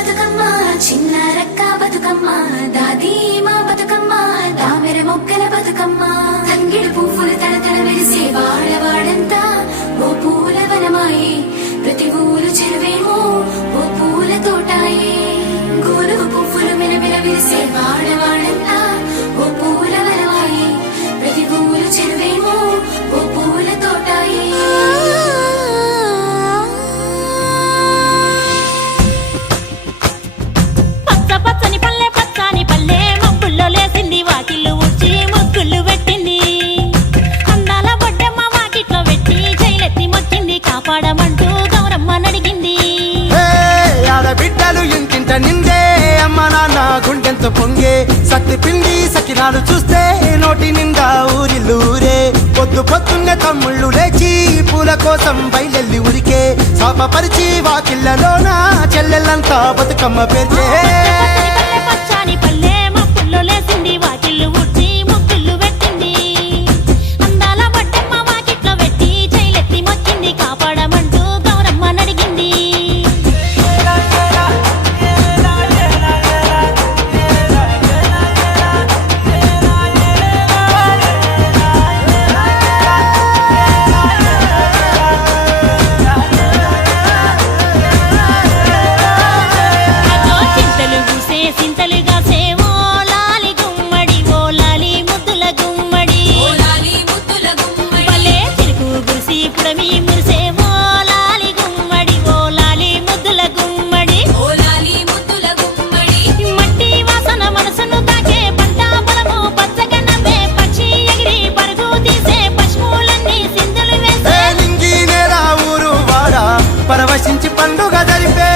బతుకమ్మ చిన్న రక్క బతుకమ్మ దాది మా బతుకమ్మ దామెర మొక్కల బతుకమ్మ తంగిడు పువ్వులు తడతడ వెలిసే వాడవాడంతా ఓ పూల వనమాయే ప్రతి ఊరు చెరువేమో ఓ పూల తోటాయే గోరు పువ్వులు మెరమెర విరిసే వాడవాడంతా ఓ పూల వనమాయే ప్రతి ఊరు చెరువేమో ఓ పూల తోటాయే బిడ్డలు ఇంటింట నిందే అమ్మ నాన్న గుండెంతో పొంగే సత్తి పిండి సకినాలు చూస్తే నోటి నిండా ఊరిల్లూరే పొద్దు పొద్దున్నే తమ్ముళ్ళు లేచి పూల కోసం బయలెల్లి ఉరికే శాపపరిచి వాకిళ్ళలోన చెల్లెళ్ళంతా బతుకమ్మ పేర్చే పరవశించి పండుగ జరిపే